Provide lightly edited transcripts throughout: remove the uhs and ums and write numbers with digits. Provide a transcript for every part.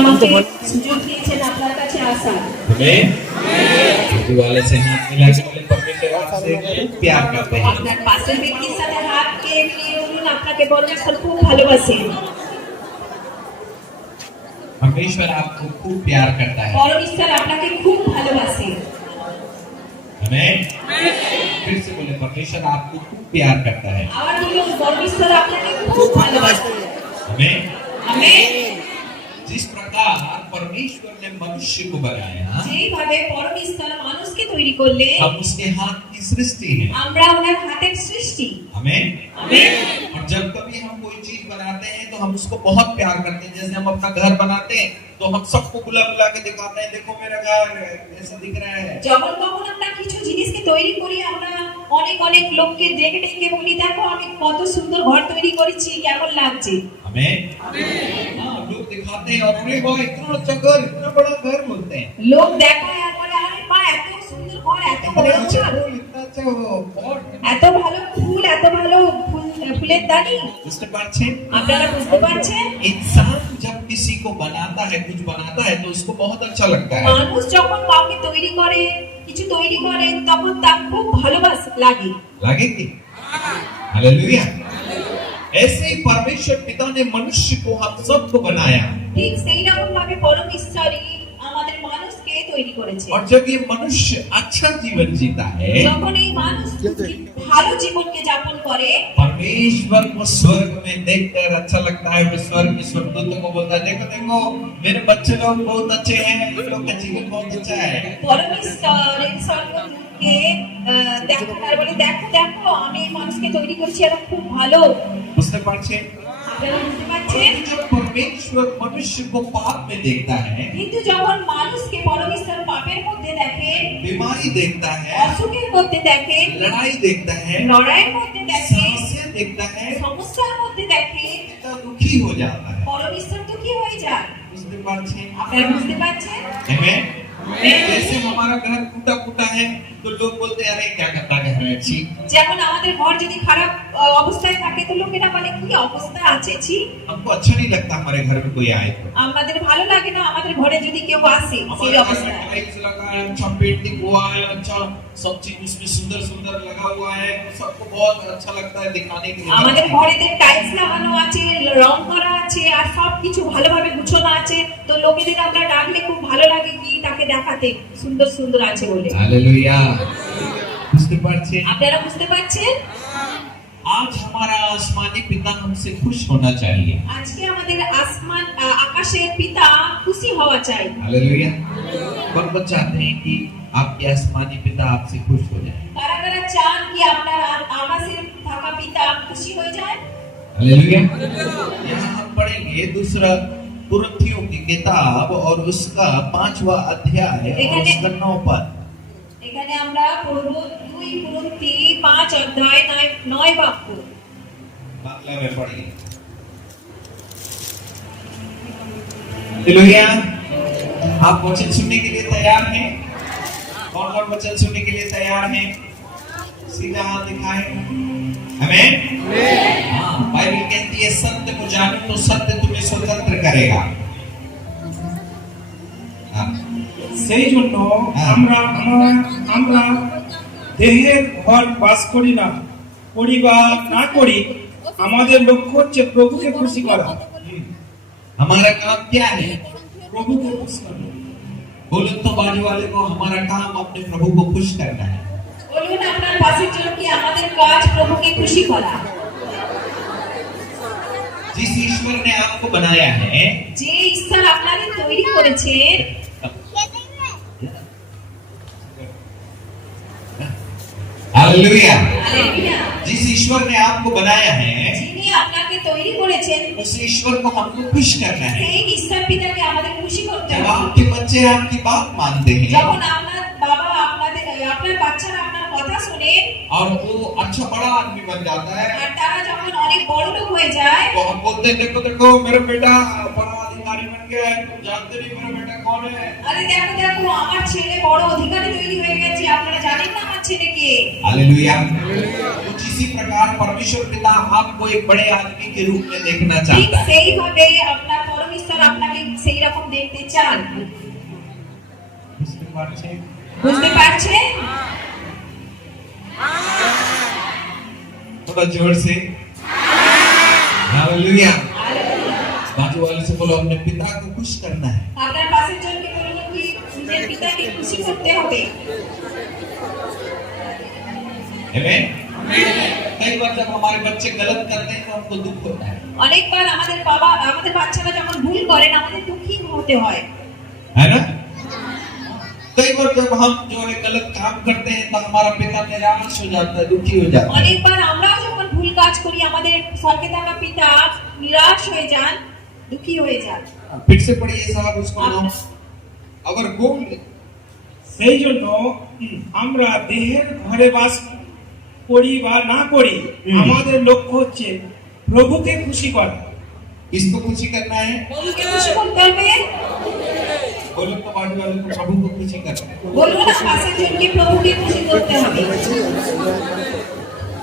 আমাকে সুযোগ দিয়েছেন আপনার কাছে আসার। वाले से हाथ मिला के बोले परमेश्वर आपसे खूब प्यार करते हैं। আপনার পাশের ব্যক্তির সাথে হাত মিলিয়ে বলুন আপনাকে পরমেশ্বর খুব ভালোবাসেন। परमेश्वर आपको खूब प्यार करता है। পরমেশ্বর আপনাকে খুব ভালোবাসেন। आमीन। फिर से बोले परमेश्वर आपको खूब प्यार करता है। আবার বলুন পরমেশ্বর আপনাকে খুব ভালোবাসেন। आमीन। আমেন। जिस प्रकार परमेश्वर ने मनुष्य को बनाया, যেভাবে পরমেশ্বর মানুষকে তৈরি করলেন, हम उसके हाथ की सृष्टि हैं। আমরা ওনার হাতের সৃষ্টি। आमीन। आमीन। और जब कभी हम कोई चीज बनाते हैं तो हम उसको बहुत प्यार करते हैं। जैसे हम अपना घर बनाते हैं तो हम सबको बुला बुला के दिखाते हैं, देखो मेरा घर ऐसा दिख रहा है। যখন তখন আমরা কিছু জিনিসকে তৈরি করি, আমরা অনেক অনেক লোককে ডেকে ডেকে বলি, দেখো আমি কত সুন্দর ঘর তৈরি করেছি, কেমন লাগছে। आमीन। हाँ, लोग दिखाते हैं और अरे वाह इतना अच्छा घर, इतना बड़ा घर बोलते हैं। লোক দেখায় আর বলে, আরে বাহ এত সুন্দর ঘর, এত বড় ঘর, इतना अच्छा और এত ভালো ফুল, এত ভালো ফুলের দানি। बुझते पारছেন? আপনারা বুঝতে পারছেন? इंसान जब किसी को बनाता है, कुछ बनाता है तो उसको बहुत अच्छा लगता है। মানুষ যখন কাউকে তৈরি করে, কিছু তৈরি করে, তখন তার খুব ভালোবাসা লাগে। लगे कि? हालेलुया। ऐसे ही परमेश्वर पिता ने मनुष्य को, हम सबको बनाया। ঠিক সেই রকম ভাবে পরমেশ্বরই আমাদের মানুষকে তৈরি করেছে। और जब ये मनुष्य अच्छा जीवन जीता है, যখন এই মানুষ ভালো জীবনকে যাপন করে, परमेश्वर को स्वर्ग में देखकर अच्छा लगता है। वो स्वर्ग के स्वर्गदूतों को बोलता है, देखो देखो मेरे बच्चे लोग बहुत अच्छे हैं, इन लोग का जीवन बहुत अच्छा है। পরমেশ্বরের স্বর্গদূতকে দেখো আর বলে, দেখো দেখো আমি এই মানুষকে তৈরি করেছি, এরা খুব ভালো। बुझते पारছেন? আপনারা বুঝতে পারছেন? जब परमेश्वर मनुष्य को पाप में देखता है, কিন্তু যখন মানুষকে পরমেশ্বর পাপের মধ্যে দেখে, बीमारी देखता है, অসুখের মধ্যে দেখে, लड़ाई देखता है, লড়াইয়ের মধ্যে দেখে, समस्या देखता है, সমস্যার মধ্যে দেখে, पिता दुखी हो जाता है। পরমেশ্বর তো কি হয়ে যায়। बुझते पारছেন? আপনারা বুঝতে পারছেন? आमीन। जैसे हमारा घर टूटा फूटा है तो लोग बोलते हैं अरे क्या करता घर है छी। যেমন আমাদের ঘর যদি খারাপ অবস্থায় থাকে তো লোকেরা বলে কি অবস্থা আছে, ছি। हमको अच्छा नहीं लगता हमारे घर में कोई आए तो। আমাদের ভালো লাগে না আমাদের ঘরে যদি কেউ আসে সেই हमारे घर में অবস্থায়। टाइल्स लगा है, अच्छा पेंटिंग हुआ है, अच्छा सब चीज उसमें सुंदर सुंदर लगा हुआ है, सबको बहुत अच्छा लगता है दिखाने के लिए। আমাদের ঘরেতে টাইলস লাগানো আছে, রং করা আছে, আর সবকিছু ভালোভাবে গুছানো আছে, তো লোকেদের আমরা ডাকলে খুব ভালো লাগে কি তাকে দেখাতে সুন্দর সুন্দর আছে বলে। हालेलुया। बुझते पारছেন? আপনারা বুঝতে পারছেন? आज हमारा आसमानी पिता हमसे खुश होना चाहिए। আজকে আমাদের আসমান আকাশের পিতা খুশি হওয়া চাই। हालेलुया। कौन कौन चाहते हैं कि आपके आसमानी पिता आपसे खुश हो जाए? কারা কারা চান কি আপনার আকাশের থাকা পিতা খুশি হয়ে যায়? हालेलुया। यहाँ हम पढ़ेंगे दूसरा कुरिन्थियों की किताब और उसका 5वां अध्याय और उसका 9 पद। এখানে আমরা পড়ব 2 কুরিন্থী 5 অধ্যায় 9 বাক্য। बांग्ला में पढ़िए। हालेलुया। आप वचन सुनने के लिए तैयार हैं? कौन कौन वचन सुनने के लिए तैयार हैं? सीधा हाथ दिखाएं। आमीन। हाँ, बाइबल कहती है सत्य को जानो तो सत्य तुम्हें स्वतंत्र करेगा। हाँ। সেই জন্য আমরা দেহের ঘর বাস করি না, করি বা না করি, আমাদের লক্ষ্য হচ্ছে প্রভুকে খুশি করা। हमारा काम क्या है? প্রভুকে খুশি করা। बोलो तो बाजू वाले को, हमारा काम अपने प्रभु को खुश करना है। বলুন আপনার পাশের জনকে, আমাদের কাজ প্রভুকে খুশি করা। जिस ईश्वर ने आपको बनाया है, যে ঈশ্বর আপনাদের তৈরি করেছেন, हालेलुया। হালেলুয়া, जिस ईश्वर ने आपको बनाया है, যিনি আপনাকে তৈরি করেছেন, उस ईश्वर को हमको खुश करना है। সেই ঈশ্বর পিতাকে আমাদের খুশি করতে जब হবে। आपके बच्चे आपकी बात मानते हैं যখন আপনার বাবা আপনার বাচ্চারা আপনার কথা শুনে और वो अच्छा बड़ा आदमी बन जाता है, আর তারা যখন অনেক বড় লোক হয়ে যায়, तो हम बोलते हैं देखो देखो मेरा बेटा बड़ा अधिकारी बन गया है, तुम जानते नहीं मेरा बेटा कौन है। আরে দেখো দেখো আমার ছেলে বড় অধিকারী তৈরি হয়ে গেছে, আপনারা জানেন না আমার ছেলে কে। हालेलुया। कुछ इसी प्रकार परमेश्वर पिता आपको एक बड़े आदमी के रूप में देखना ঠিক चाहता है। সেইভাবে আপনার পরমেশ্বর আপনাকে সেই এরকম দেখতে চান। বুঝতে পারছেন? বুঝতে পারছেন? थोड़ा जोर से हालेलुया। बाजू वाले से बोलो अपने पिता को खुश करना है। আপনার পাশের জনকে বলুন কি নিজের পিতাকে খুশি করতে হবে। आमीन। कई बार जब हमारे बच्चे गलत करते हैं तो हमको दुख होता है, অনেকবার আমাদের বাচ্চারা যখন ভুল করেন আমাদের দুঃখী হতে হয়। है ना? कई बार जब हम जो है गलत काम करते हैं तो हमारा पिता निराश हो जाता है, दुखी हो जाता है। অনেকবার আমরা যখন ভুল কাজ করি আমাদের স্বর্গে থাকা পিতা নিরাশ হয়ে যান, দুঃখী হয়ে যান। फिर से पढ़िए साहब उसको नाम। अगर गोल সেই জন্য আমরা দেহের ঘরে বাস করি বা না করি, আমাদের লক্ষ্য হচ্ছে প্রভুকে খুশি করা। किसको खुशी करना है? প্রভুকে খুশি করতে হবে। बोलो तो बाजू वाले को प्रभु को खुशी करना है। বলুন না পাশের জনকে প্রভুকে খুশি করতে হবে।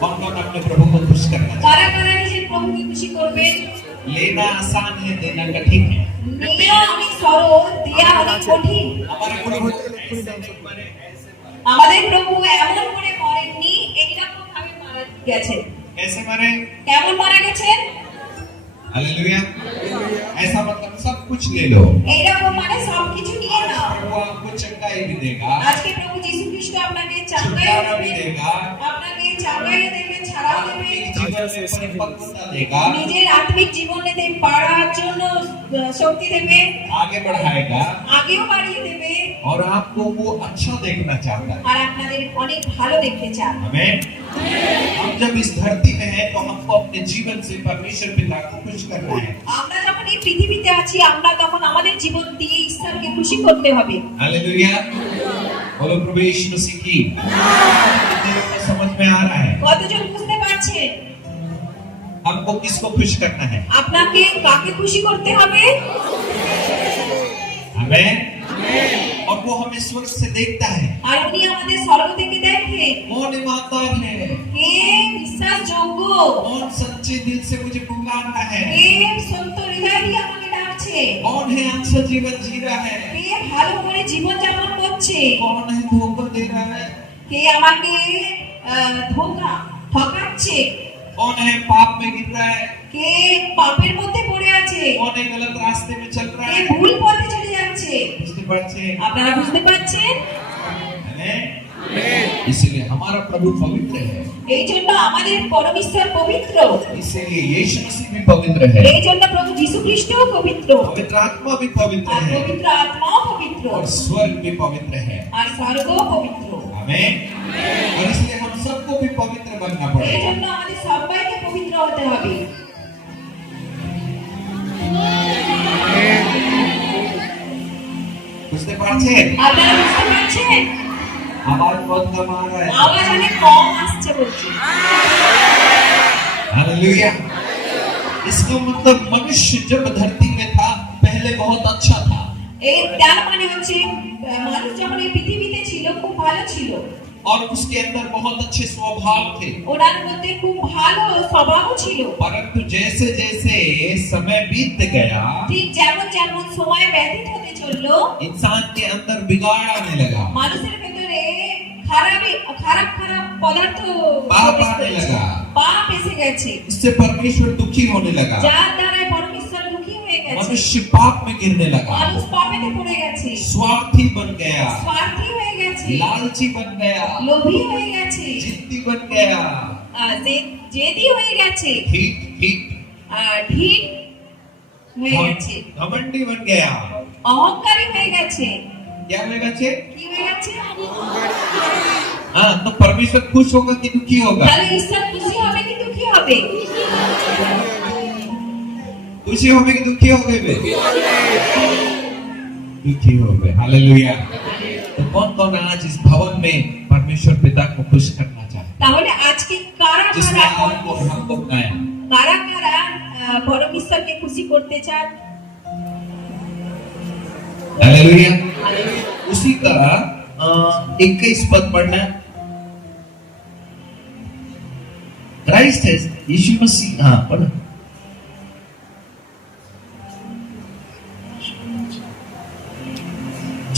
कौन कौन अपने प्रभु को खुश करना चाहते কারা কারা নিজের প্রভুকে খুশি করবেন? हैं? लेना आसान है, देना कठिन है। নেওয়া অনেক সরল, দেয়া অনেক কঠিন। हमारे प्रभु ऐसे नहीं मरे, ऐसे मरे। আমাদের প্রভু এমন করে মরেননি, এইরকম ভাবে মারা গেছেন। कैसे मरे? কেমন মারা গেছেন? हालेलुया। ऐसा मतलब सब कुछ ले लो। এইরকম মানে সবকিছু নিয়ে নাও। प्रभु आपको चंगाई भी देगा, আজকে প্রভু যিশু খ্রিস্ট আপনাকে চাঙ্গাই छुटकारा भी দেবে, देगा, আপনাকে চাঙ্গাই দেবে, ছাড়াও দেবে। आत्मिक जीवन में परिपक्वता देगा, নিজের আত্মিক জীবনেতে বাড়ার জন্য শক্তি দেবে, आगे बढ़ाएगा আগেও বাড়িয়ে দেবে, और आपको वो अच्छा देखना चाहता है। আর আপনাদের অনেক ভালো দেখতে চান। आमीन। हम जब इस धरती में हैं तो हमको अपने जीवन से परमेश्वर पिता को खुश करना है। আমরা যখন এই পৃথিবীতে আছি আমরা তখন আমাদের জীবন দিয়ে ঈশ্বরকে খুশি করতে হবে। हालेलुया। बोलो प्रभु यीशु मसीह की। कितने लोगों को समझ में आ रहा है? কতজন বুঝতে পারছেন? हमको किसको खुश करना है? আপনাকে কাকে খুশি করতে হবে? आमीन। और वो हमें स्वर्ग से देखता है। আর উনি আমাদের স্বর্গ থেকে দেখে कौन ईमानदार है? কে বিশ্বাসযোগ্য, कौन सच्चे दिल से मुझे पुकारना है? কে সত্য হৃদয় দিয়ে আমাকে ডাকছে, कौन है अच्छा जीवन जी रहा है? কে ভালো করে জীবন যাপন করছে, कौन है धोखा दे रहा है? কে আমাকে ঠকাচ্ছে, कौन है पाप में गिर रहा है? কে পাপের মধ্যে পড়ে আছে, कौन है गलत रास्ते में चल रहा কে है? ভুল পথে চলে যাচ্ছে। बुझते पारछे? আপনারা বুঝতে পারছেন? आमीन। इसलिए हमारा प्रभु पवित्र है, এই জন্য আমাদের পরমেশ্বর পবিত্র, इसलिए यीशु मसीह भी पवित्र है, এই জন্য প্রভু যীশু খ্রিস্টও পবিত্র, पवित्र आत्मा भी पवित्र আর है পবিত্র আত্মাও পবিত্র, और स्वर्ग भी पवित्र है। আর স্বর্গও পবিত্র। आमीन। और इसलिए हम सबको भी पवित्र बनना এই पड़ेगा। জন্য আমাদের সবাইকে পবিত্র হতে হবে। बुझते पारछे? আপনারা বুঝতে পারছেন? आवाज बहुत कम आ रहा है। আওয়াজ অনেক কম আসছে বলছি। हालेलुया। इसका मतलब मनुष्य जब धरती में था पहले बहुत अच्छा था, এই তার মানে হচ্ছে মানুষ যখন এই পৃথিবীতে ছিল খুব ভালো ছিল, और उसके अंदर बहुत अच्छे स्वभाव थे। ওনার মধ্যে খুব ভালো স্বভাবও ছিল। परंतु जैसे जैसे समय बीत गया, ঠিক যেমন যেমন সময় ব্যতীত হতে চললো इंसान के अंदर बिगाड़ आने लगा, মানুষের ভেতরে খারাপ খারাপ পদার্থ पाप প্রবেশ आने করেছে। लगा, পাপ এসে গেছে, इससे परमेश्वर दुखी होने लगा, যার দ্বারা পরমেশ্বর দুঃখী হয়ে গেছে। मनुष्य पाप में गिरने लगा, মানুষ পাপেতে পড়ে গেছে, स्वार्थी बन गया, স্বার্থী হয়ে গেছে, लालची बन गया, লোভী হয়ে গেছে, जिद्दी बन गया, জেদি হয়ে গেছে, ठीक ठीक ঢিঠ হয়ে গেছে, घमंडी बन गया। অহংকারী হয়ে গেছে। क्या हो गया? কি হয়ে গেছে? हाँ, तो परमेश्वर खुश होगा कि दुखी होगा? তাহলে ঈশ্বর খুশি হবে কি দুঃখী হবে? खुशी होगे कि दुखी होगे बे? दुखी होगे। हालेलुया। तो कौन कौन आज इस भवन में परमेश्वर पिता को खुश करना चाहते हैं? তাহলে আজকে কারা जिसने কারা हमको बनाया। কারা কারা পরমেশ্বরকে খুশি করতে চান? हालेलुया। उसी का 21 पद पढ़ना। क्राइस्ट है यीशु मसीह। हाँ पढ़ो।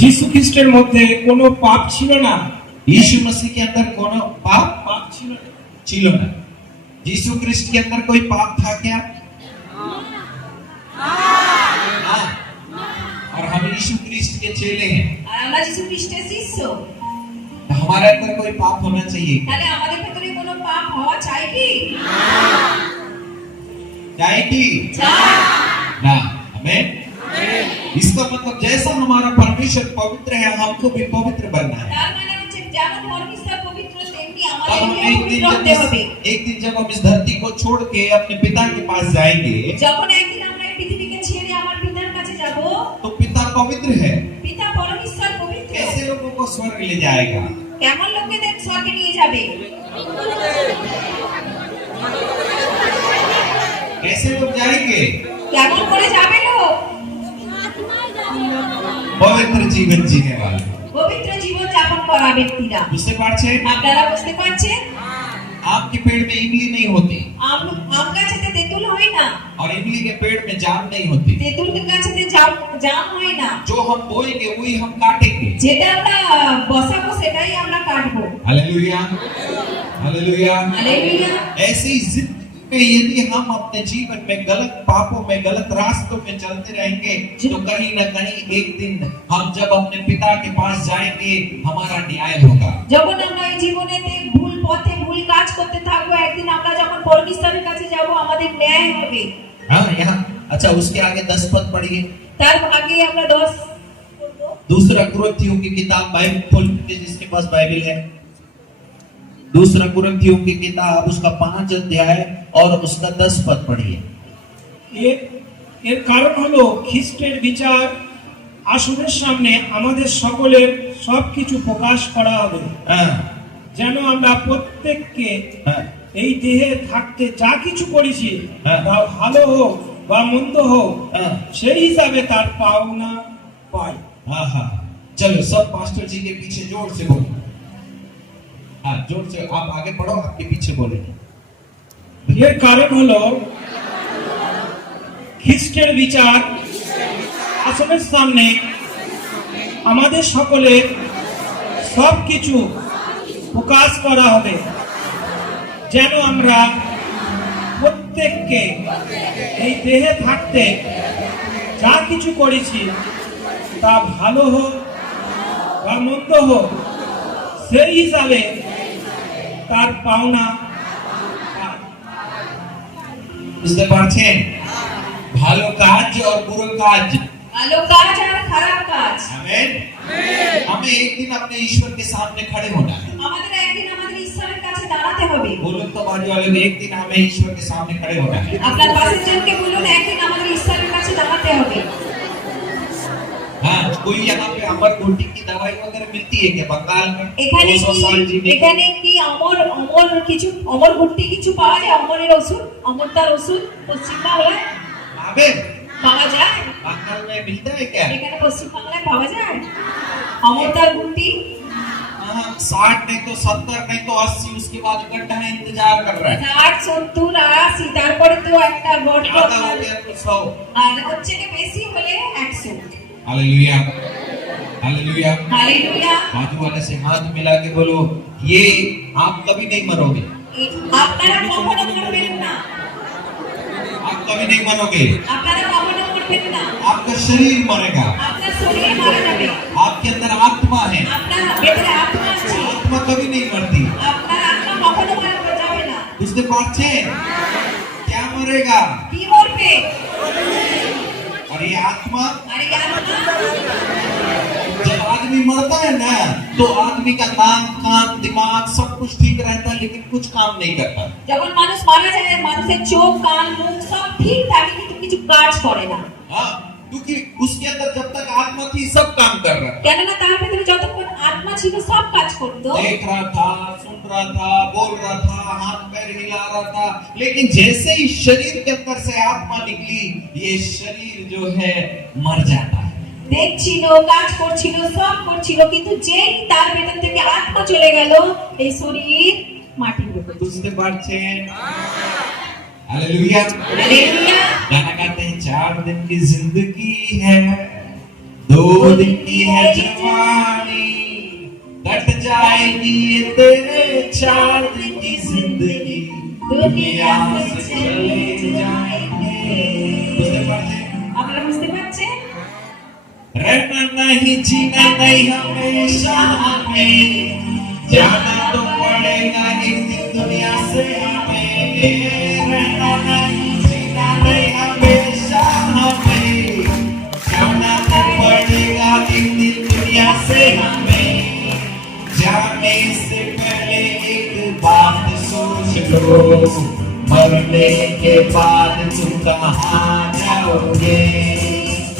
যিশু খ্রিস্টের মধ্যে কোনো পাপ ছিল না। यीशु मसीह के अंदर कोनो पाप পাপ ছিল না। चिलो ना। यीशु क्रिस्ट के अंदर कोई पाप था क्या? हाँ। और हम यीशु क्रिस्ट के चेले हैं। আর আমরা যিশু খ্রিস্টের শিষ্য, तो हमारे अंदर कोई पाप होना चाहिए। তাহলে আমাদের ভেতরে কোনো পাপ হওয়া চাই কি? चाहे कि চাই। ना। हमें इसका मतलब जैसा हमारा परमेश्वर पवित्र है, हमको भी पवित्र बनना है। তার মানে হচ্ছে যেমন পরমেশ্বর পবিত্র তেমনি अब আমাদেরকে हम পবিত্র হতে হবে। एक दिन जब हम इस धरती को छोड़ के अपने पिता के पास जाएंगे, যখন একদিন আমরা এই পৃথিবীকে ছেড়ে আমার পিতার কাছে যাব, तो पिता पवित्र है। পিতা পরমেশ্বর পবিত্র। कैसे लोगों को स्वर्ग ले जाएगा? কেমন লোকেদের স্বর্গে নিয়ে যাবে? कैसे लोग जाएंगे? কেমন করে যাবে লোক? पवित्र जीवन जीने वाले। পবিত্র জীবন যাপন করা ব্যক্তিরা। बुझते पारछे? আপনারা বুঝতে পারছেন? आम के पेड़ में इमली नहीं होती, আম গাছেতে তেঁতুল হয় না, और इमली के पेड़ में जाम नहीं होती। তেঁতুল গাছেতে জাম হয় না। जो हम बोएंगे वही हम काटेंगे। যেটা আমরা বসাবো সেটাই আমরা কাটবো। Hallelujah, hallelujah. হালেলুয়া। ऐसे ही जिंदगी में यदि हम अपने जीवन में गलत पापों में, गलत रास्तों में चलते रहेंगे, तो कहीं न कहीं एक दिन हम जब अपने पिता के पास जाएंगे, हमारा न्याय होगा। যখন আমরা এই জীবনেতে ভুল পথে ভুল কাজ করতে থাকবো, একদিন আমরা যখন পরমেশ্বরের কাছে যাব আমাদের ন্যায় হবে। हाँ, यहाँ अच्छा उसके आगे 10 पद पढ़िए। তার আগে আমরা 10 दूसरा कुरिन्थियों की किताब, बाइबल खोल लीजिए जिसके पास बाइबल है। दूसरा कुरिन्थियों की किताब उसका 5 अध्याय और उसका 10 पद पढ़िए। এর কারণ হলো খ্রিস্টের বিচার আসনের সামনে আমাদের সকলের সবকিছু প্রকাশ করা হবে, हाँ, যেন আমরা প্রত্যেককে हाँ, এই দেহে থাকতে যা কিছু করেছি হ্যাঁ। তা ভালো হোক বা মন্দ হোক हाँ, সেই হিসাবে তার পাওনা পাই। हाँ, हाँ। चलो सब पास्टर जी के पीछे जोर से बोलो। हाँ, जोर से आप आगे बढ़ो, आपके पीछे बोले। এর কারণ হলো খ্রিস্টের বিচার আসনের সামনে আমাদের সকলের সবকিছু প্রকাশ করা হবে, যেন আমরা প্রত্যেককে এই দেহে থাকতে যা কিছু করেছি তা ভালো হোক বা মন্দ হোক সেই হিসাবে তার পাওনা পাই। বুঝতে পারছেন? ভালো কাজ और बुरा काज। ভালো কাজ আর খারাপ কাজ। आमीन। हमें एक दिन अपने ईश्वर के सामने खड़े होना है। আমাদের একদিন আমাদের ঈশ্বরের কাছে দাঁড়াতে হবে। बोलो तो बाजू वाले को, एक दिन हमें ईश्वर के सामने खड़े होना है। আপনার পাশের জনকে বলুন একদিন আমাদের ঈশ্বরের কাছে দাঁড়াতে হবে। हाँ, कोई यहाँ पे अमर गोटी की दवाई वगैरह मिलती है क्या बंगाल में? এখানে 200 साल কি जीने की? এখানে কি অমর ভুট্টি কিছু পাওয়া যায়? অমরের ওষুধ, অমরতার ওষুধ পশ্চিম বাংলায় अबे পাওয়া যায়? बंगाल में मिलता है क्या? এখানে পশ্চিম বাংলায় পাওয়া যায় অমরতার ভুট্টি? हाँ, 60 नहीं तो 70 नहीं तो 80, उसके बाद गड्ढा इंतजार कर रहा है। 60, 70, 80, তারপরে তো একটা গড় ज्यादा हो गया तो 100। আর হচ্ছে কি বেশি হলে 100। Hallelujah, hallelujah. হালেলুয়া। बाजू वाले से हाथ मिला के बोलो, ये आप कभी नहीं मरोगे, আপনারা কখনো মরবেন না, आप कभी नहीं मरोगे। আপনারা কখনো মরবেন না। आपका शरीर मरेगा, আপনার শরীর মারা যাবে, आपके अंदर आत्मा है। আপনার ভেতরে আত্মা আছে, आत्मा कभी नहीं मरती। আপনার আত্মা কখনো মারা যাবে না। बुझते पारछे? क्या मरेगा? কি মরবে? और ये आत्मा, আর এই আত্মা जब आदमी मरता है ना, तो आदमी का नाक, कान, दिमाग सब कुछ ठीक रहता है, लेकिन कुछ काम नहीं करता। যখন মানুষ মারা যায় মানুষের চোখ কান মুখ সব ঠিক থাকে কিন্তু কিছু কাজ করে না। हाँ, क्योंकि उसके अंदर जब तक आत्मा थी सब काम कर रहा था। কেননা তার ভিতরে যতক্ষণ আত্মা ছিল সব কাজ করতো, देख रहा था, सुन रहा था, बोल रहा था, हाथ पैर हिला रहा था, लेकिन जैसे ही शरीर के अंदर से आत्मा निकली, ये शरीर जो है मर जाता है। দেখছিল কাজ করছিল সব করছিল, কিন্তু যেই তার ভেতর থেকে আত্মা চলে গেল এই শরীর মাটির উপর। बुझते पारछे? हालेलुया। হালেলুয়া। गाना गाते हैं, 4 दिन की जिंदगी है, 2 दिन की है जवानी, कट जाएगी ये तेरे 4 दिन की जिंदगी, दुनिया से चले जाएंगे। बुझते पारछे? আপনারা বুঝতে পারছেন? रहना नहीं जीना नहीं हमेशा हमें, जाना तो पड़ेगा एक दिन दुनिया से हमें। रहना नहीं जीना नहीं हमेशा हमें, जाना तो पड़ेगा एक दिन दुनिया से हमें। जाने से पहले एक बात सोच लो, मरने के बाद तुम कहाँ जाओगे।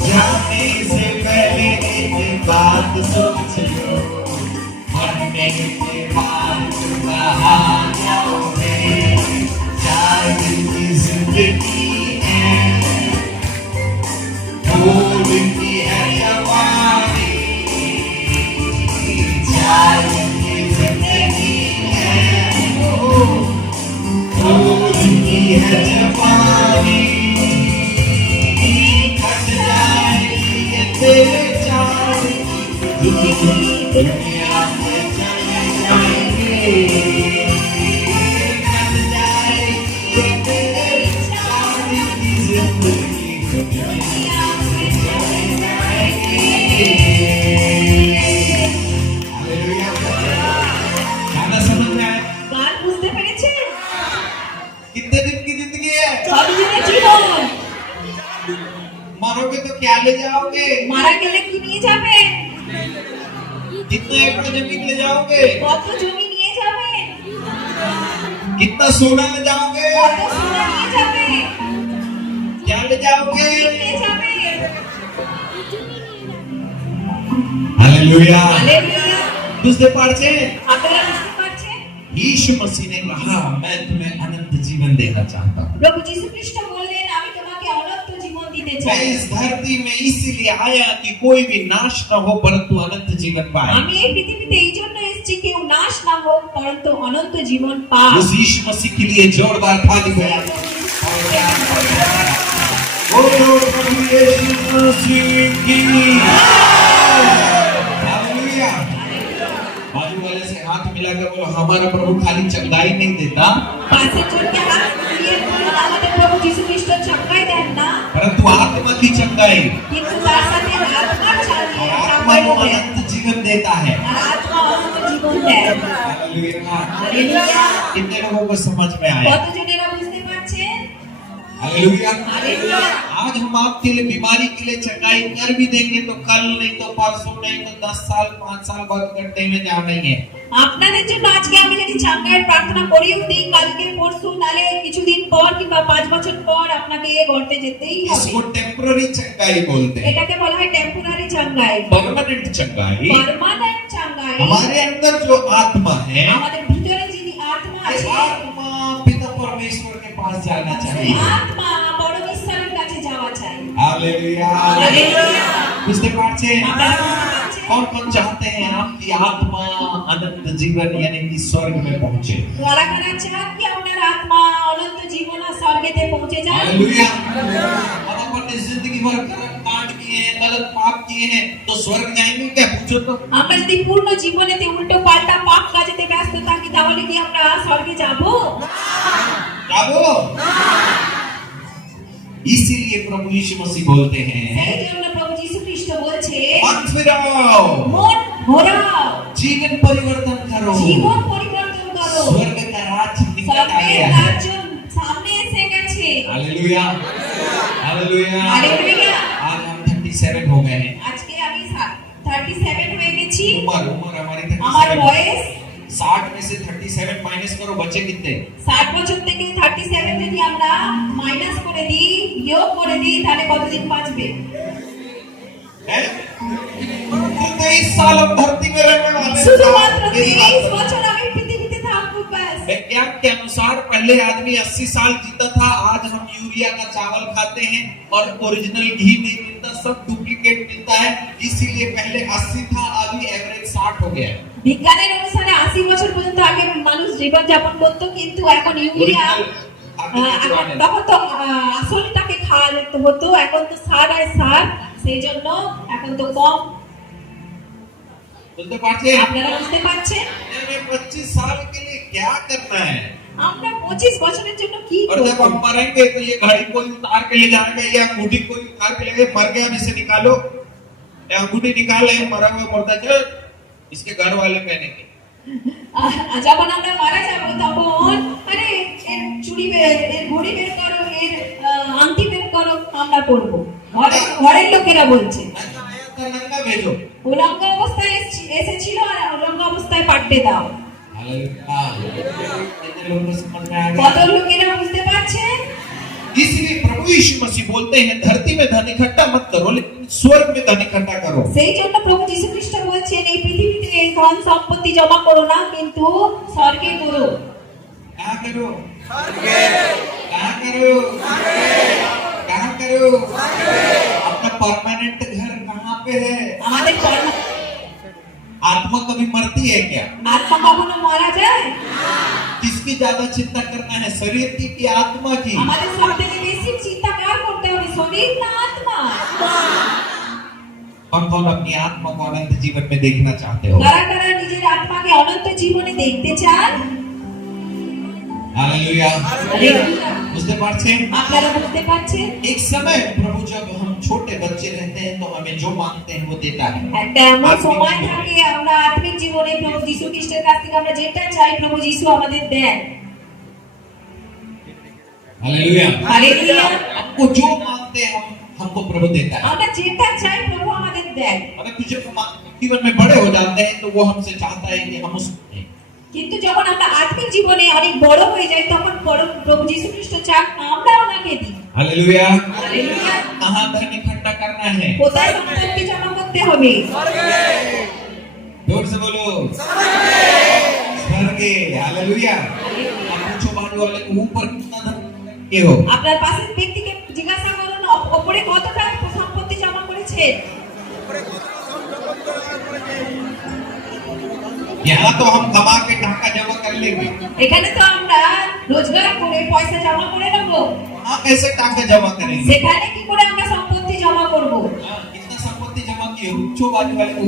जाने से पहले एक बात सोच लो, मरने के बाद तुम कहाँ जाओगे। 4 दिन की जिंदगी है, 2 दिन की है जवानी, 4 दिन की जिंदगी है, 2 दिन की है जवानी। कट जाएगी ये तेरे 4 दिन की जिंदगी, दुनिया से चले जाएंगे। कट जाएगी ये तेरे 4 दिन की जिंदगी, दुनिया से चले जाएंगे। हालेलुया। गाना समझ में आया? গান বুঝতে পেরেছেন? कितने दिन की जिंदगी है? 4 দিনের জীবন। मरोगे तो क्या ले जाओगे? মারা গেলে কি নিয়ে যাবেন? कितना एकड़ जमीन ले जाओगे? কত জমি নিয়ে যাবেন? कितना सोना ले जाओगे? কত সোনা নিয়ে যাবেন? क्या ले जाओगे? কি নিয়ে যাবেন? हालेलुया। হালেলুয়া। बुझते पारछे? আপনারা বুঝতে পারছেন? यीशु मसीह ने कहा मैं तुम्हें अनंत जीवन देना चाहता हूँ। প্রভু যীশু খ্রিস্ট বললেন আমি তোমাকে অনন্ত জীবন দিতে मैं চাই। इस धरती में इसीलिए आया कि कोई भी नाश न हो परंतु अनंत जीवन पाए। আমি এই পৃথিবীতে এই জন্য এসেছি কেউ নাশ না হোক পরন্তু অনন্ত জীবন পাক। उस यीशु मसीह के लिए जोरदार ताली बजाओ। बोलो प्रभु यीशु मसीह की। हालेलुया। बाजू वाले से हाथ मिलाकर बोलो हमारा प्रभु खाली चंगाई नहीं देता পাশের জনকে হাত দিয়ে বলুন আমাদের প্রভু যীশু খ্রিস্ট চাঙ্গাই দেন না परंतु आत्मा की चंगाई কিন্তু তার সাথে আত্মার और চালিয়ে आत्मा চাঙ্গাই को দেন। अनंत जीवन देता है। আর আত্মা অনন্ত জীবন দেন। हालेलुया। হালেলুয়া। कितने लोगों को समझ में आया? কতজনেরা বুঝতে পারছেন? हालेलुया। हालेलुया। आज हम आपके लिए बीमारी के लिए चंगाई कर भी देंगे तो कल नहीं तो परसों नहीं तो 10 साल 5 साल बाद गड्ढे में जाएंगे। আপনাদের জন্য আজকে আমি যদি চাঙ্গাইয়ের প্রার্থনা করিও দিই কালকে পরশু নালে কিছুদিন পর কিংবা 5 বছর পর আপনাকে গর্তে যেতেই হবে। इसको टेम्पररी चंगाई बोलते हैं। এটাকে বলা হয় টেম্পোরারি চাঙ্গাই। परमानेंट चंगाई পার্মানেন্ট চাঙ্গাই हमारे अंदर जो आत्मा है আমাদের ভিতরে যিনি আত্মা इस আছে आत्मा पिता परमेश्वर के पास जाना সেই चाहिए। আত্মা পরমেশ্বরের কাছে যাওয়া চাই। हालेलुया। हालेलुया। बुझते पारछे? আপনারা বুঝতে পারছেন? कौन कौन चाहते हैं आपकी आत्मा अनंत जीवन यानी कि स्वर्ग में पहुंचे? কারা কারা চান কি আপনার আত্মা অনন্ত জীবন আর স্বর্গেতে পৌঁছে যান? हालेलुया। अब अपन ने जिंदगी भर कर्म कांड किए हैं, गलत पाप किए हैं, तो स्वर्ग जाएंगे क्या? पूछो तो। আমরা যদি পূর্ণ জীবনেতে উল্টো পাল্টা পাপ কাজেতে ব্যস্ত থাকি তাহলে কি আমরা স্বর্গে যাব? जाओ। इसीलिए प्रभु यीशु मसीह बोलते हैं সেই জন্য প্রভু যীশু খ্রিস্ট বলছে मन फिराओ, মন ঘোরাও, जीवन परिवर्तन करो, জীবন পরিবর্তন করো। स्वर्ग का राज निकट आ স্বর্গের गया है। রাজ্য সামনে এসে গেছে। हालेलुया। हालेलुया। हालेलुया। आज हम 37 हो गए हैं। আজকে আমি 37 হয়ে গেছি। उम्र हमारी আমার 37 বয়স 60 में से 37 माइनस करो बचे कितने? 60 বছর থেকে 37 যদি আমরা মাইনাস করে দিই বিয়োগ করে দিই তাহলে কতদিন বাঁচবে? हैं? 23 साल हम धरती में रहने वाले हैं। শুধুমাত্র मेरी 23 बात- বছর আমি পৃথিবীতে থাকবো ব্যাস। विज्ञान के अनुसार पहले आदमी 80 साल जीता था, आज हम यूरिया का चावल खाते हैं और ओरिजिनल घी नहीं मिलता, सब डुप्लीकेट मिलता है। इसीलिए पहले 80 था, अभी एवरेज 60 हो गया है। বিজ্ঞানের অনুসারে 80 বছর পর্যন্ত আগে মানুষ জীবন যাপন করতো কিন্তু এখন ইউরিয়া ओरिजिनल आगे के এখন जमाने में। তখন তো আসলটাকে খাওয়া যেতে হতো এখন তো সার আর সার সেই জন্য এখন তো কম। বুঝতে পারছেন? আপনারা বুঝতে পারছেন? हमें 25 साल के लिए क्या करना है? আমরা 25 বছরের জন্য কি और जब করব? हम मरेंगे तो ये घड़ी कोई उतार के ले जाएगा या अंगूठी कोई उतार के ले गए, मर गया अभी से निकालो, या अंगूठी निकाले मरा हुआ मुर्दा चल इसके घर वाले पहनेंगे। যখন আমরা মারা যাব তখন আরে এর চুড়ি বের, এর ঘড়ি বের করো, এর আংটি বের করো, আমরা করব। ঘরের লোকেরা বলছে ऐसा आया था नंगा भेजो। উলঙ্গ অবস্থায় এসেছিল আর উলঙ্গ অবস্থায় পাঠিয়ে দাও। हालेलुया। कितने लोगों को समझ में आ কত गया? লোকেরা বুঝতে পারছে? इसलिए प्रभु यीशु मसीह बोलते हैं धरती में धन इकट्ठा मत करो लेकिन स्वर्ग में धन इकट्ठा करो। সেই জন্য প্রভু যীশু খ্রিস্ট বলছেন এই পৃথিবীতে ধন সম্পত্তি জমা করো না, কিন্তু স্বর্গে করো। कहाँ करो? कहाँ करो? कहाँ करो? अपना परमानेंट घर कहाँ पे है? আমাদের কর্ম आत्मा कभी मरती है क्या? আত্মা কখনো মারা যায়? किसकी ज्यादा चिंता करना है, शरीर की कि आत्मा की? আমাদের সবথেকে বেশি চিন্তা কার করতে হবে, শরীর না আত্মা? कौन कौन अपनी आत्मा को अनंत जीवन में देखना चाहते हो? কারা কারা নিজের আত্মাকে অনন্ত জীবনে দেখতে চান? हालेलुया। হালেলুয়া। बुझते पारছেন? আপনারা বুঝতে পারছেন? एक समय प्रभु जब हम छोटे बच्चे रहते हैं तो हमें जो मांगते हैं वो देता है। একটা এমন সময় থাকে আমরা আত্মিক জীবনে প্রভু যীশু খ্রিস্টের কাছ থেকে আমরা যেটা চাই প্রভু যীশু আমাদের দেন। हालेलुया। হালেলুয়া। हमको जो मांगते हैं हमको प्रभु देता है। আমরা যেটা চাই প্রভু আমাদের দেন। अगर कुछ जीवन में बड़े हो जाते हैं तो वो हमसे चाहता है कि हम उसको दें। কিন্তু যখন আমরা আত্মিক জীবনে অনেক বড় হয়ে যাই তখন প্রভু যীশু খ্রিস্ট চান আমরা ওনাকে দিই। हालेलुया। হালেলুয়া। कहाँ धन इकट्ठा करना है? কোথায় সম্পত্তি জমা করতে হবে? जोर से बोलो स्वर्गे। हालेलुया। अब पूछो बाजू वाले को ऊपर कितना धन के हो? আপনার পাশের ব্যক্তিকে জিজ্ঞাসা করুন উপরে কত টাকা সম্পত্তি জমা করেছেন। यहाँ तो हम कमा के टाका जमा कर लेंगे, এখানে তো আমরা রোজগার করে পয়সা জমা করে নেব, वहाँ कैसे टाका जमा करेंगे? সেখানে কি করে আমরা সম্পত্তি জমা করব? कितना संपत्ति जमा किए? पूछो बाजू वाले को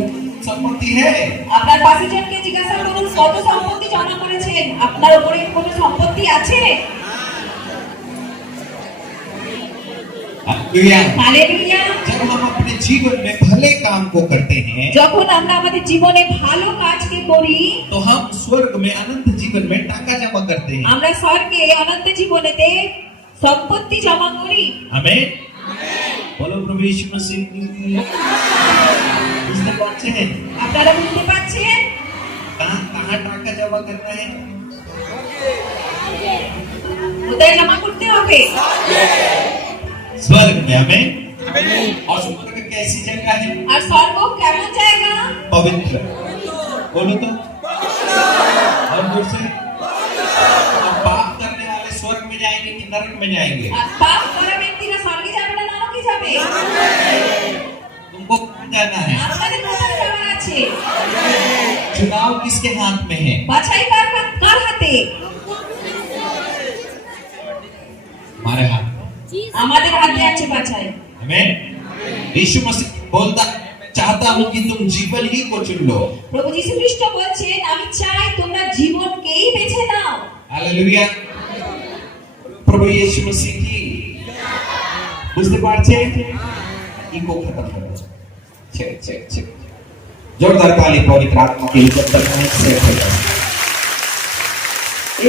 संपत्ति है? আপনার পাশের জনকে জিজ্ঞাসা করুন কত সম্পত্তি জমা করেছেন, আপনার উপরে কোনো সম্পত্তি আছে? हालेलुया। হালেলুয়া। जब हम अपने जीवन में भले काम को करते हैं যখন আমরা আমাদের জীবনে ভালো কাজকে করি तो हम स्वर्ग में अनंत जीवन में टाका जमा करते हैं। আমরা স্বর্গে অনন্ত জীবনেতে সম্পত্তি জমা করি। आमीन। बोलो प्रभु यीशु मसीह की। बुझते पारছেন? আপনারা বুঝতে পারছেন? कहाँ कहाँ टाका जमा करना है? কোথায় জমা করতে হবে? स्वर्ग में। आमीन। और स्वर्ग कैसी जगह है? আর স্বর্গ কেমন জায়গা? पवित्र। बोलो तो और जोर से। अब पाप करने वाले स्वर्ग में जाएंगे कि नरक में जाएंगे? আর পাপ করা ব্যক্তিরা স্বর্গে যাবে না নরকে যাবে? तुमको कहाँ जाना है? আপনাদের কোথায় যাওয়ার আছে? चुनाव किसके हाथ में है? বাছাই কার হাতে? हमारे हाथ में। আমাদের হাতে আছে বাছাই। आमीन। यीशु मसीह बोलता है मैं चाहता हूँ कि तुम जीवन ही को चुन लो। প্রভু যীশু খ্রিস্ট বলছেন আমি চাই তোমরা জীবনকেই বেছে নাও। हालेलुया। प्रभु यीशु मसीह की। बुझते पारছেন? इको खत्म करो। Check check check. जोरदार ताली पवित्र आत्मा के लिए जब तक माइक सेट हो जाए। ये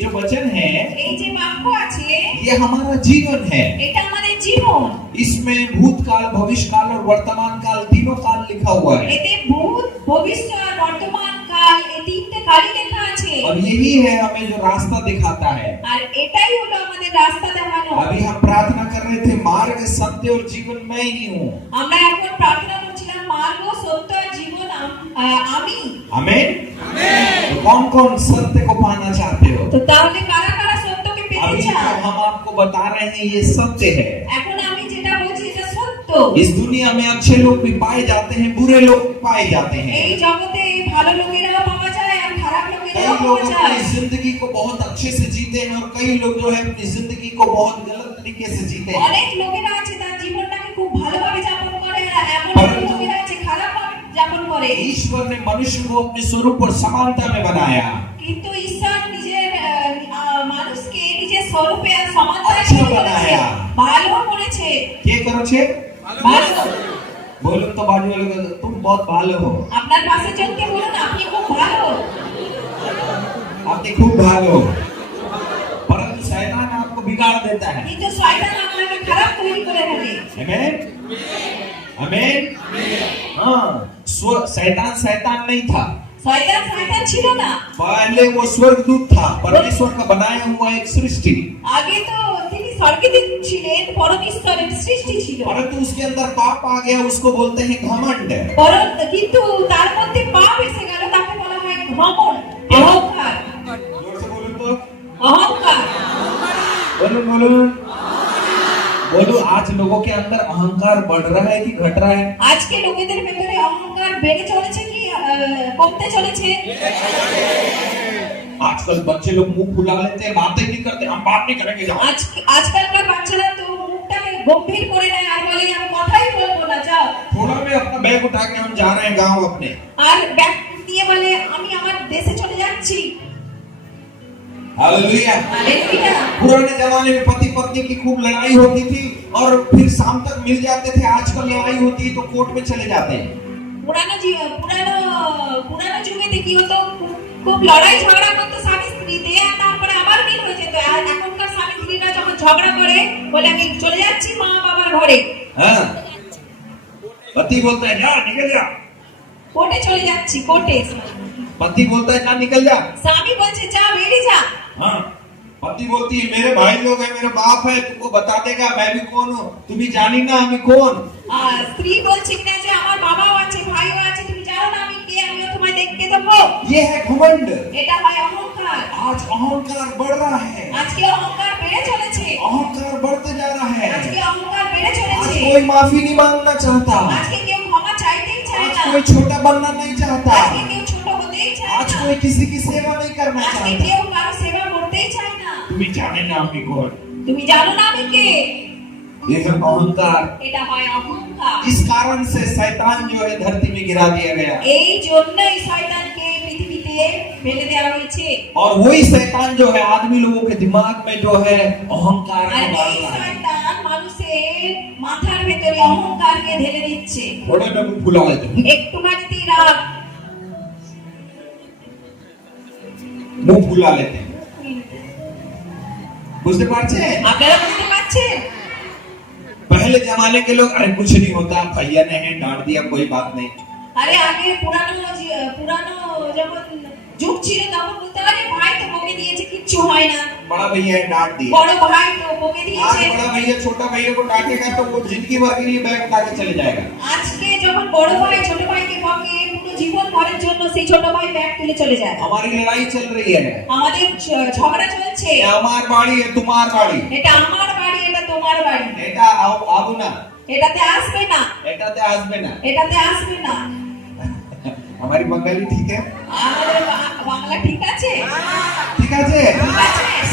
जो वचन है এই যে বাক্য আছে ये हमारा जीवन है। এটা আমাদের জীবন। इसमें भूतकाल भविष्य काल और वर्तमान काल तीनों काल लिखा हुआ है। এতে ভূত ভবিষ্যৎ বর্তমান কাল এই তিনটে কালই লেখা আছে। और यही है हमें जो रास्ता दिखाता है। আর এটাই হলো আমাদের রাস্তা দেখানো। अभी हम प्रार्थना कर रहे थे मार्ग सत्य और जीवन मैं ही हूँ। আমরা এখন প্রার্থনা করছিলাম মার্গ সত্য আর জীবন আমি। आमीन। तो कौन कौन सत्य को पाना चाहते हो? তো তাহলে কারা কারা সত্যকে পেতে अभी চান? जो हम आपको बता रहे हैं ये सत्य है। এখন আমি যেটা বলছি এটা সত্য। इस दुनिया में अच्छे लोग भी पाए जाते हैं, बुरे लोग भी पाए जाते हैं। এই জগতে ভালো লোকেরাও পাওয়া যায় আর খারাপ कई লোকেরাও लोग পাওয়া যায়। अपनी जिंदगी को बहुत अच्छे से जीते हैं और कई लोग जो है अपनी जिंदगी को बहुत गलत तरीके से जीते हैं অনেক লোকেরা আছে তার জীবনটাকে খুব ভালোভাবে যাপন করে, আর এমন অনেক লোকেরা আছে খারাপ ভাবে যাপন করে। ईश्वर ने मनुष्य को अपने स्वरूप और समानता में बनाया, কিন্তু ঈশ্বর নিজের মানুষকে নিজের স্বরূপে আর সমানতায় আচ্ছা তৈরি করেছে, বানায়া। ভালো করেছে। के करो छे ভালো। बोलो तो बाजू वाले को, तुम बहुत भालो हो, আপনার পাশের জনকে বলুন আপনি খুব ভালো। आपने खूब भालो, परंतु शैतान आपको बिगाड़ देता है। কিন্তু শয়তান আপনাকে খারাপ তৈরি করে ফেলে। आमीन आमीन। हाँ, शैतान शैतान नहीं था, শয়তান শয়তান ছিল না। पहले वो स्वर्गदूत था, परमेश्वर का बनाया हुआ एक सृष्टि, আগে তো তিনি স্বর্গদূত ছিলেন, পরমেশ্বরের সৃষ্টি ছিল। परंतु उसके अंदर पाप आ गया, उसको बोलते हैं घमंड। কিন্তু তার মধ্যে পাপ এসে গেল, তাকে বলা হয় ঘমণ্ড, অহংকার। जोर से बोलो तो, অহংকার। बोलो बोलो बोलो। आज लोगों के अंदर अहंकार बढ़ रहा है कि घट रहा है? আজকে লোকেদের ভেতরে অহংকার বেড়ে চলেছে কি কমতে চলেছে? आजकल बच्चे लोग मुंह फुला लेते हैं, बातें नहीं करते, हम बात नहीं करेंगे जाओ। আজকালকার বাচ্চারা তো মুখটাকে গম্ভীর করে নেয় আর বলে আমি কথাই বলবো না, যাও। थोड़ा में अपना बैग उठा के हम जा रहे हैं गांव अपने। আর ব্যাগ দিয়ে বলে আমি আমার দেশে চলে যাচ্ছি। हालेलुया। হালেলুয়া। पुराने जमाने में पति पत्नी की खूब लड़ाई होती थी और फिर शाम तक मिल जाते थे। आजकल लड़ाई होती है तो कोर्ट में चले जाते हैं। পুরানো যুগেতে কি হতো, খুব লড়াই ঝগড়া করতো স্বামী স্ত্রীতে, তারপরে আবার মিল হয়ে যেত। আর এখনকার স্বামী স্ত্রীরা যখন ঝগড়া করে বলে আমি চলে যাচ্ছি মা বাবার ঘরে। हाँ, पति बोलता है जा निकल जा, কোর্টে চলে যাচ্ছি, কোর্টে। पति बोलता है जा निकल जा। স্বামী বলছে যা বেরিয়ে যা। हाँ, पति बोलती है मेरे भाई लोग है, मेरा बाप है, तुमको बता देगा मैं भी कौन हूँ, तुम्हें जानी ना हमें कौन। আর স্ত্রী বলছে কিনা যে আমার বাবাও আছে ভাইও আছে, তুমি জানো না আমি কে, আমিও তোমায় দেখতে দেবো। ये है घमंड। এটা হয় অহংকার। आज अहंकार बढ़ रहा है, আজকে অহংকার বেড়ে চলেছে। अहंकार बढ़ते जा रहा है। আজকে অহংকার বেড়ে आज চলেছে। कोई माफी नहीं मांगना चाहता, আজকে কেউ ক্ষমা চাইতেই চায় आज না। कोई छोटा बनना नहीं चाहता, আজকে কেউ ছোট হতেই চায় आज না। कोई किसी की सेवा नहीं करना আজকে चाहता। কেউ কারো সেবা করতেই চায় না। तुम्हें जाने ना हमें कौन। তুমি জানো না আমি কে। ये है अहंकार। এটা হয় অহংকার। इस कारण से शैतान जो है धरती में गिरा दिया गया, এই জন্যই শয়তানকে পৃথিবীতে ফেলে দেওয়া হয়েছে। और वही शैतान जो है आदमी लोगों के दिमाग में जो है अहंकार আর को डाल এই रहा है। শয়তান মানুষের মাথার ভেতরে অহংকারকে ঢেলে দিচ্ছে। थोड़ा ना मुंह फुला लेते हैं, একটুখানিতেই রাগ। मुंह फुला लेते हैं। बुझते पारछे? আপনারা বুঝতে পারছেন? पहले जमाने के लोग अरे कुछ नहीं होता, भैया ने है डांट दिया कोई बात नहीं। আরে আগে পুরানো যখন যুগ ছিল তখন বলতে আরে ভাই তো বকে দিয়েছে কিচ্ছু হয় না। बड़ा भैया ने डांट दिया। বড় ভাই তো বকে आज দিয়েছে। बड़ा भैया छोटा भैया को डांटेगा तो वो जिंदगी भर के लिए बैग उठा के चले जाएगा। আজকে যখন বড় ভাই ছোট ভাইকে বকে পুরো জীবন ভরের জন্য সেই ছোট ভাই ব্যাগ তুলে চলে যায়। हमारी लड़ाई चल रही है, আমাদের ঝগড়া চলছে। ये हमार बाड़ी है तुम्हार बाड़ी, এটা আমার বাড়ি, এটা তোমার বাড়ি। এটা आबू ना, এটাতে আসবে না, एटाते आसबे ना। এটাতে আসবে না। हमारी बंगाली ठीक है, আমাদের বাংলা ঠিক আছে? ठीक है जी?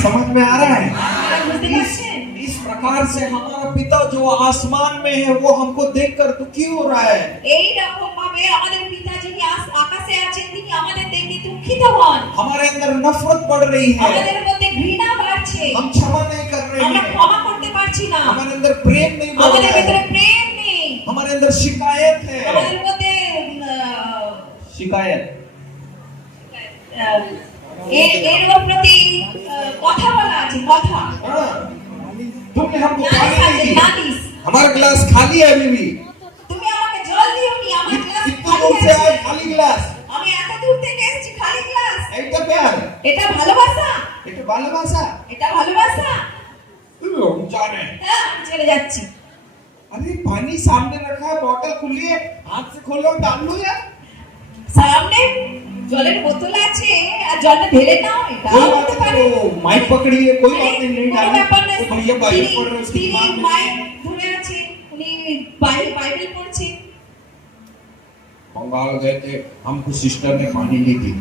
समझ में आ रहा है? আপনারা বুঝতে পারছেন? इस प्रकार से हमारा पिता जो आसमान में है वो हमको देखकर दुखी हो रहा है। এই রকম ভাবে আমাদের পিতা যিনি আকাশে আছেন তিনি আমাদের দেখে দুঃখিত হন। हमारे अंदर नफरत बढ़ रही है, আমাদের মধ্যে ঘৃণা বাড়ছে। हम क्षमा नहीं कर रहे আমরা हैं, ক্ষমা করতে পারছি না। हमारे अंदर प्रेम नहीं बढ़ আমাদের रहा ভিতরে है, প্রেম নেই। हमारे अंदर शिकायत है। আমাদের মধ্যে शिकायत এর প্রতি কথা বলা আছে, কথা। हाँ, तुमने हमको নালিশ पानी আছে, नहीं दी, নালিশ। हमारा गिलास खाली है अभी भी। তুমি আমাকে জল দিওনি, আমার গ্লাস इतने খালি दूर से আছে। आए खाली गिलास, আমি এত দূর থেকে এসেছি খালি গ্লাস। এটা प्यार, এটা ভালোবাসা? এটা ভালোবাসা। এটা ভালোবাসা? जाने হ্যাঁ, আমি চলে যাচ্ছি। अरे पानी सामने रखा है, बोतल खुली है, हाथ से खोलो डाल लो यार। সামনে জলের বোতল আছে আর জলটা ঢেলে নাও, এটা कोई হতে बात পারে। नहीं, वो माइक पकड़ी है, कोई बात আরে, नहीं, नहीं কোনো डालनी। ব্যাপার না। तो भैया बाइबल पढ़ रहे हैं, उसके তিনি दिमाग में মাইক ধরে আছে, উনি বাইবেল পড়ছে। बंगाल गए थे, हमको सिस्टर ने पानी नहीं दी।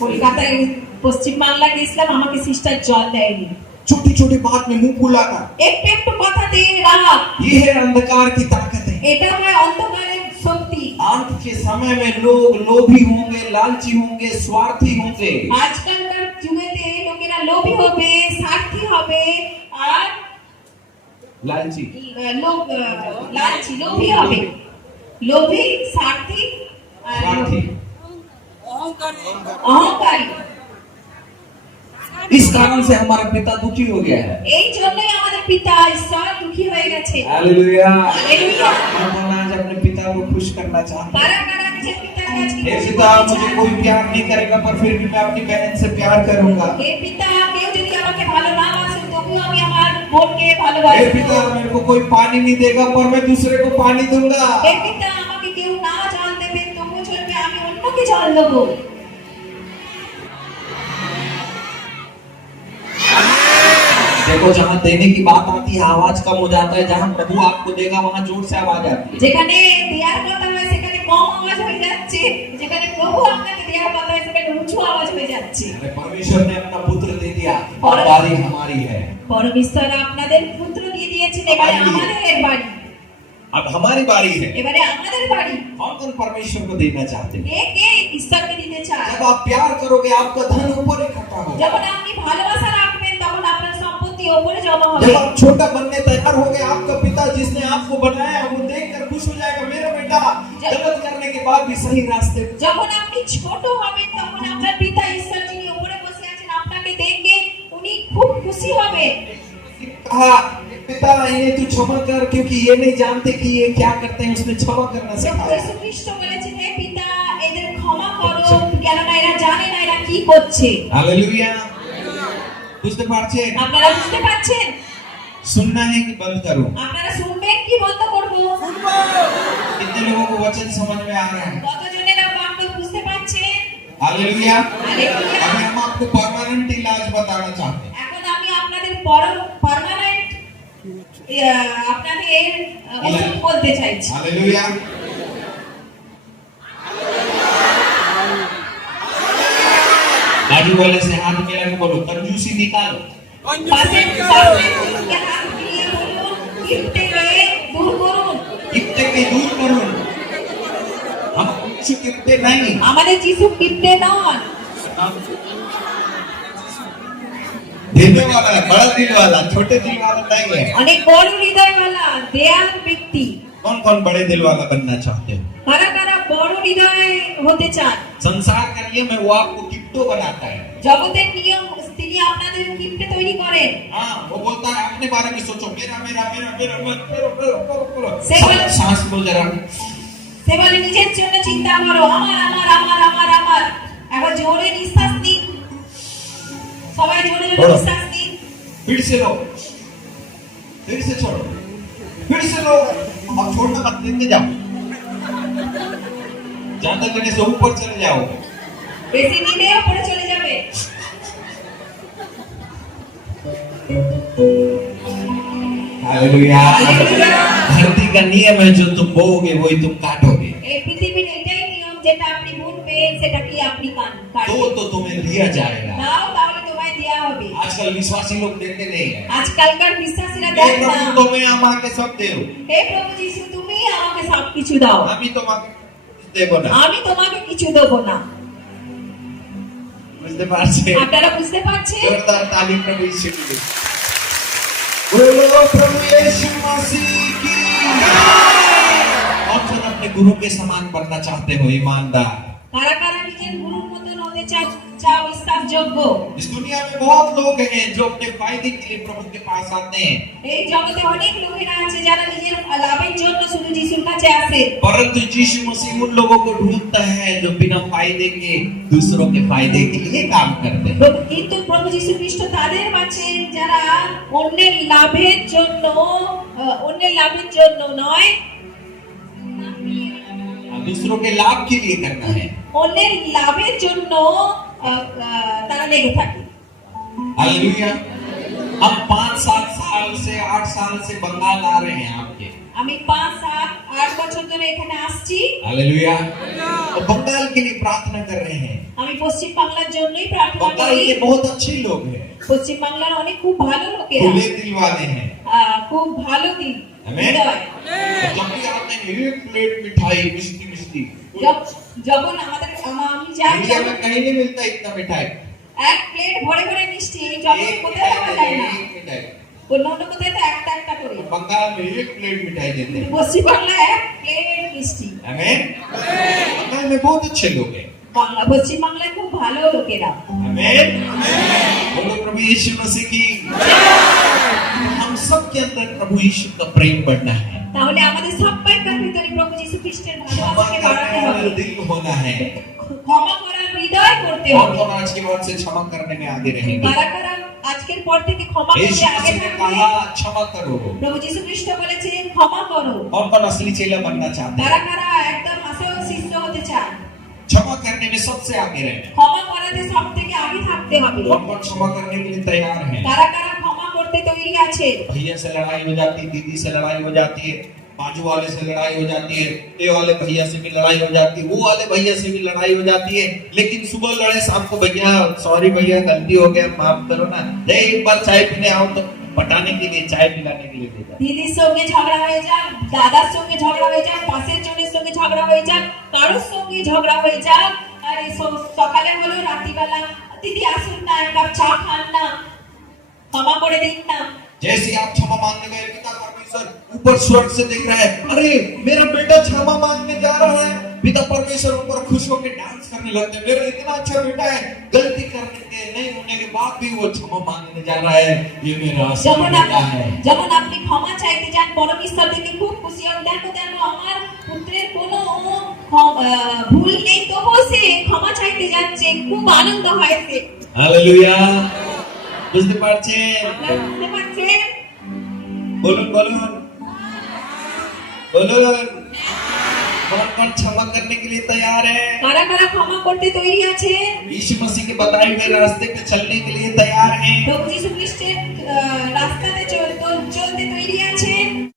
কলকাতায় পশ্চিম বাংলা গেছিলাম, আমাকে সিস্টার জল দেয়নি। छोटी छोटी बात में मुंह फुलाना, একটু একটু কথাতে রাগ, ये है अंधकार की ताकतें। এটা হয় অন্ধকারের শক্তি। अंत के समय में लोग लोभी होंगे, लालची होंगे, स्वार्थी होंगे। আজকালকার যুগেতে লোকেরা লোভী হবে, স্বার্থী হবে আর लालची, লালচি, লোভী হবে, লোভী, স্বার্থী আর स्वार्थी। অহংকারী। इस कारण से हमारा पिता दुखी हो गया है। এই জন্যই আমাদের পিতা ঈশ্বর দুঃখী হয়ে গেছে। हालेलुया। हालेलुया। हम आज अपने पिता को खुश करना चाहते हैं। কারা কারা নিজের পিতার কাছে हे খুশি पिता, করতে मुझे চান? कोई प्यार नहीं करेगा पर फिर भी मैं अपनी बहन से प्यार करूंगा। হে পিতা, কেউ যদি আমাকে ভালো না বাসে তবুও আমি আমার বোনকে हे ভালোবাসবো। पिता, मेरे को कोई पानी नहीं देगा पर मैं दूसरे को पानी दूंगा। হে পিতা, আমাকে কেউ না জল দেবে তবুও চলবে, আমি অন্যকে জল দেবো। देखो, जहाँ देने की बात आती है आवाज कम हो जाता है, जहाँ प्रभु आपको देगा वहाँ जोर से आवाज आती है। যেখানে দেয়ার কথা হয় সেখানে কম আওয়াজ হয়ে যাচ্ছে, যেখানে প্রভু আপনাকে দেয়ার কথা হয় সেখানে উঁচু আওয়াজ হয়ে যাচ্ছে। अरे परमेश्वर ने अपना पुत्र दे दिया और बारी हमारी है। পরমেশ্বর আপনাদের পুত্র দিয়ে দিয়েছেন, এবারে আমাদের বাড়ি, अब हमारी बारी है। এবারে আমাদের বাড়ি। कौन कौन परमेश्वर को देना चाहते हैं? কে কে ঈশ্বরকে দিতে চায়? जब आप प्यार करोगे आपका धन ऊपर इकट्ठा होगा। যখন আপনি ভালোবাসা রাখবেন তখন আপনার সম্পত্তি উপরে জমা হবে। जब आप छोटा बनने तैयार हो गए, आपका पिता जिसने आपको बनाया वो देखकर खुश हो जाएगा, मेरा बेटा गलत करने के बाद भी सही रास्ते पे। যখন আপনি ছোট হবেন তখন আপনার পিতা ঈশ্বর যিনি উপরে বসে আছেন আপনাকে দেখে উনি খুব খুশি হবে। कहा, पिता इन्हें तू क्षमा कर क्योंकि ये नहीं जानते कि ये क्या करते हैं, उसने क्षमा करना सिखाया। যীশু খ্রিস্ট বলেছেন, হে পিতা এদের ক্ষমা করো কেননা এরা জানে না এরা কি করছে। हालेलुया। बुझते पारছেন? আপনারা বুঝতে পারছেন? सुनना है कि बंद करूं? আপনারা শুনবেন কি বন্ধ করব? कितने लोगों को वचन समझ में आ रहा है? কতজনেরা বাক্য বুঝতে পারছেন? हालेलुया। हालेलुया। अभी हम आपको परमानेंट इलाज बताना चाहते हैं। এখন আমি আপনাদের পার্মানেন্ট আপনাদের ওষুধ বলতে চাইছি। हालेलुया। बाजू वाले से हाथ मिला के बोलो, कंजूसी निकालो। পাশে পাশে হাত দিয়ে বলুন, কিপ্টেকে দূর করুন। कितने के दूर करूं? हम कुछ कितने नहीं। আমাদের যিশু কিপ্টে নন, देने वाला है, बड़ा दिल वाला, छोटे दिल वाला नहीं है। অনেক বড় হৃদয়ওয়ালা দয়ালু ব্যক্তি। कौन कौन बड़े दिल वाला बनना चाहते हो? কারা কারা বড় হৃদয় হতে চান? संसार का नियम है वो आपको किप्टो बनाता है। জগতের নিয়ম তিনি আপনাদের কিপ্টে তৈরি করেন। हाँ, वो बोलता है अपने बारे में सोचो, मेरा मेरा मेरा मेरा मत करो करो करो करो। सेवल- सांस लो जरा। সে বলে নিজের জন্য চিন্তা করো, আমার আমার আমার আমার আমার। একবার জোরে নিঃশ্বাস নিন, সবাই জোরে জোরে বলো। নিঃশ্বাস নিন। फिर से लो, फिर से छोड़ो, फिर से लो। अब छोड़ना मत, लेते जाओ, जहाँ तक लगे से ऊपर चले जाओ। বেশি নিলে উপরে চলে যাবে। हालेलुया। हालेलुया। धरती का नियम है जो तुम बोओगे वही तुम काटोगे। এই পৃথিবীর এটাই নিয়ম, যেটা আপনি বুনবেন সেটাকে আপনি কাটবেন। तो तुम्हें दिया जाएगा। দাও তাহলে তোমায় দেয়া হবে। आजकल विश्वासी लोग देते नहीं है। আজকালকার বিশ্বাসীরা हे দেয় না। प्रभु तुम्हें हम आके सब दे। হে প্রভু যিশু তুমি আমাকে সবকিছু দাও, हम ही तुम्हें देबो ना। আমি তোমাকে কিছু দেবো না। बुझते पारছে? আপনারা বুঝতে পারছেন? जोरदार ताली प्रभु यीशु के लिए। बोलो प्रभु यीशु मसीह की। आप सब अपने गुरु के समान बनना चाहते हो, ईमानदार। কারা কারা নিজের গুরুর মতন হতে চাও বিশ্বাসযোগ্য? इस दुनिया में बहुत लोग हैं जो अपने फायदे के लिए प्रभु के पास आते हैं, এই জগতে অনেক লোকেরা আছে যারা নিজের লাভের জন্য শুধু যিশুর কাছে আসে। परंतु यीशु मसीह उन लोगों को ढूंढता है जो बिना फायदे के दूसरों के फायदे के लिए काम करते हैं। কিন্তু প্রভু যিশু খ্রিস্ট তাদের আছেন যারা অন্যের লাভের জন্য নয়, दूसरों के लाभ के लिए करना है। অন্যের লাভের জন্য তারা লেগে থাকে। हालेलुया। हम 5-7 साल से 8 साल से बंगाल आ रहे हैं आपके। আমি 5-7-8 বছর ধরে এখানে আসছি। हालेलुया। और बंगाल के लिए प्रार्थना कर रहे हैं। আমি পশ্চিম বাংলার জন্যই প্রার্থনা बंगाल করি। के बहुत अच्छे लोग हैं। পশ্চিম বাংলার অনেক খুব ভালো লোকেরা खुले दिल वाले हैं। খুব ভালো দিন Amen. হৃদয়। जब भी आते हैं एक प्लेट मिठाई मिष्टी मिष्टी, যখন আমি যাই इंडिया में कहीं नहीं मिलता इतना मिठाई। এক প্লেট ভরে ভরে মিষ্টি যখন एक কোথাও পাওয়া যায় না, एक मिठाई। অন্য অন্য কোথায় তো একটা একটা করে, बंगाल में एक प्लेट मिठाई देते हैं। পশ্চিম বাংলায় এক প্লেট মিষ্টি। आमीन। बंगाल में बहुत अच्छे लोग हैं। পশ্চিম বাংলায় খুব ভালো লোকেরা। आमीन। बोलो प्रभु यीशु मसीह की। हम सब के अंदर प्रभु यीशु का प्रेम बढ़ना है। তাহলে আমাদের সবাইকার ভিতরে প্রভু যীশু খ্রিস্টের क्षमा ভালোবাসাকে বাড়াতে करने वाला হবে, दिल होना है। ক্ষমা করার হৃদয় করতে और হবে। कौन आज के बाद से क्षमा करने में आगे रहेंगे? কারা কারা আজকের পর থেকে ক্ষমা यीशु করতে আগে मसीह ने থাকবে? कहा क्षमा करो। প্রভু যীশু খ্রিস্ট বলেছেন ক্ষমা করো। और कौन असली चेला बनना चाहते কারা हैं? কারা একদম আসল শিষ্য হতে চান? क्षमा करने में सबसे आगे रहना। ক্ষমা করাতে সব থেকে আগে থাকতে হবে। और कौन क्षमा करने के लिए तैयार है? কারা কারা ক্ষমা করতে তৈরি আছে? भैया से लड़ाई हो जाती है, दीदी से लड़ाई हो जाती है, बाजू वाले से लड़ाई हो जाती है, ये वाले भैया से भी लड़ाई हो जाती है, वो वाले भैया से भी लड़ाई हो जाती है, लेकिन सुबह लड़े शाम को भैया सॉरी भैया गलती हो गया माफ करो ना, एक बार चाय पीने आओ तो पटाने के लिए चाय पिलाने के लिए दे जाते। দিদির সঙ্গে ঝগড়া হয়ে যাক, দাদার সঙ্গে ঝগড়া হয়ে যাক, পাশের জনের সঙ্গে ঝগড়া হয়ে যাক, কারোর সঙ্গে ঝগড়া হয়ে যাক, আর এই সকালে হলো রাত্রিবেলা দিদি আসুন না এক কাপ চা খান না, ক্ষমা করে দিন না। जैसे आप क्षमा मांगने गए, पिता परमेश्वर ऊपर स्वर्ग से देख रहा है, अरे मेरा बेटा क्षमा मांगने जा रहा है, पिता परमेश्वर ऊपर खुश होकर डांस करने लगते हैं, मेरा इतना अच्छा बेटा है, गलती करने के नहीं होने के बाद भी वो क्षमा मांगने जा रहा है, ये मेरा असली बेटा है। যখন আপনি ক্ষমা চাইতে যান পরমেশ্বর থেকে খুব খুশি হন, দেখো দেখো আমার পুত্রের কোনো ভুল নেই তবুও সে ক্ষমা চাইতে যাচ্ছে, খুব আনন্দ হয় সে। हालेलुया। বুঝতে পারছেন? আপনারা বুঝতে পারছেন? बोलूं बोलूं बोलूं कौन कौन क्षमा करने के लिए तैयार है? কারা কারা ক্ষমা করতে তৈরি আছে? यीशु मसीह के बताए हुए रास्ते पे चलने के लिए तैयार हैं। প্রভু যীশু খ্রিস্টের রাস্তা